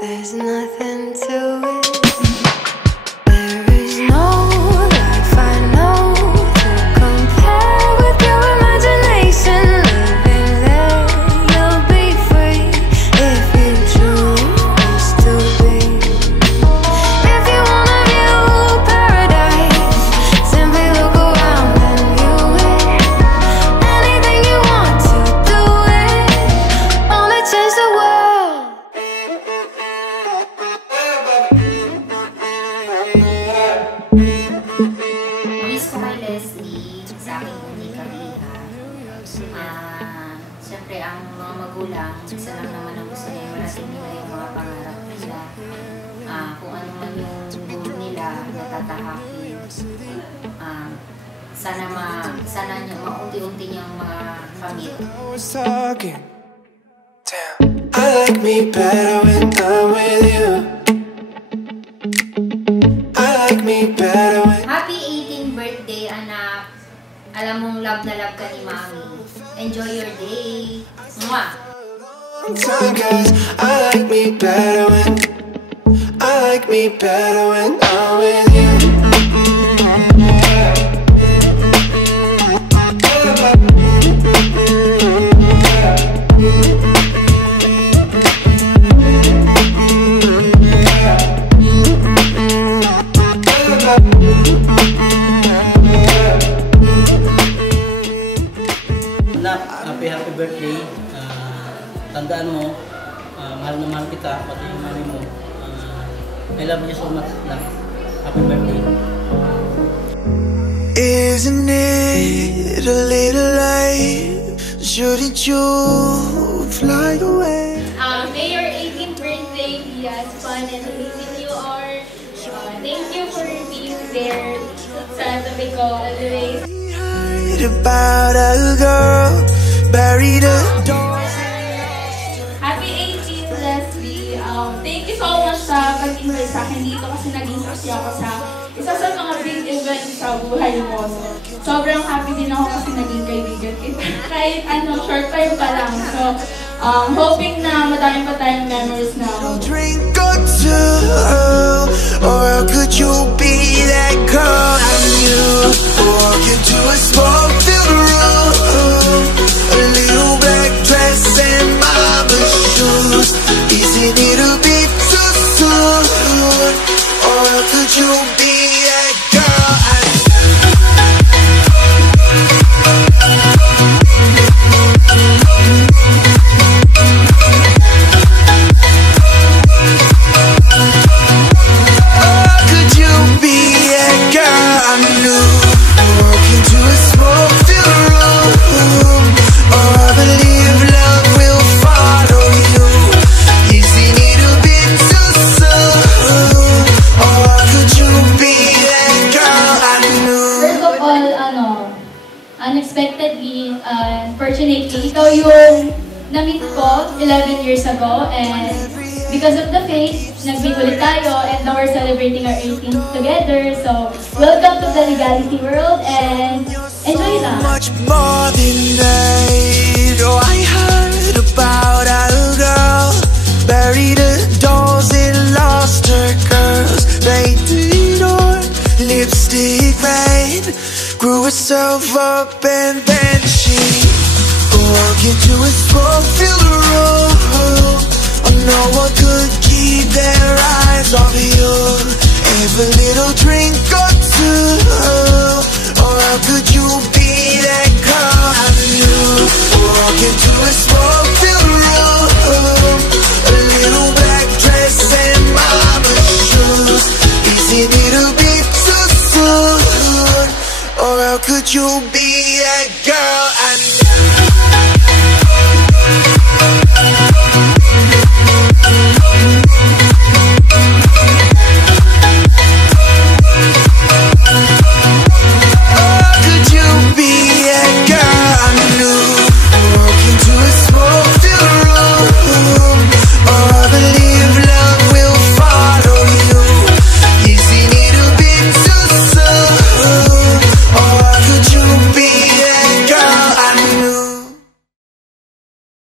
There's nothing to it. There is no life I know to compare with your imagination. Living there, you'll be free if you truly wish to be. If you wanna view paradise, simply look around and view it. Anything you want to do it, only change the world. Miss ko kay Leslie, sa aking uling kabiha. Siyempre, ang mga magulang, isa lang naman ang gusto nila marating nila yung mga pangarap nila. Kung ano man yung goal nila, natatahakin. Sana niya maunti-unti niyang makamit. I like me better when I'm with you. I like me better when... Happy 18th birthday, anak. Alam mong love na love ka ni Mami. Enjoy your day. Mwah! Cause I like me better when... I like me better when I'm with you. Happy birthday. Tandaan mo, mahal na mahal kita, pati yung mami mo. I love you so much, Nak. Happy birthday. Isn't it a little late? Shouldn't you fly away? May your 18th birthday be as fun and amazing you are. Thank you for being there sa tabi ko always. About a girl buried a door. Happy 18th, Leslie. Thank you so much sa pag-invite sa akin dito kasi naging saksi ako sa isa sa mga big event sa buhay mo. Sobrang happy din ako kasi naging kaibigan kita. Kahit short time pa lang. So, hoping na madami pa tayong memories na. Drink or two, or could you be that girl I knew? Walk into a smoke-filled room, a little black dress and mama shoes. Isn't it a bit too soon? Or could you be that girl I unexpectedly, unfortunately, ikaw yung na-meet ko 11 years ago, and because of the fate, nag-meet ulit tayo, and now we're celebrating our 18th together. So, welcome to the Legality world, and enjoy lang! Much more than that. Oh, I heard about a girl buried her dolls and lost her girls. They did on lipstick red, grew herself up and then she walked into a smoke-filled room. Oh, no one could keep their eyes off you. Have a little drink or two, or how could you be that girl I knew? Walk into a smoke-filled room, a little black dress and mama shoes. Isn't it a bit too soon? Or how could you be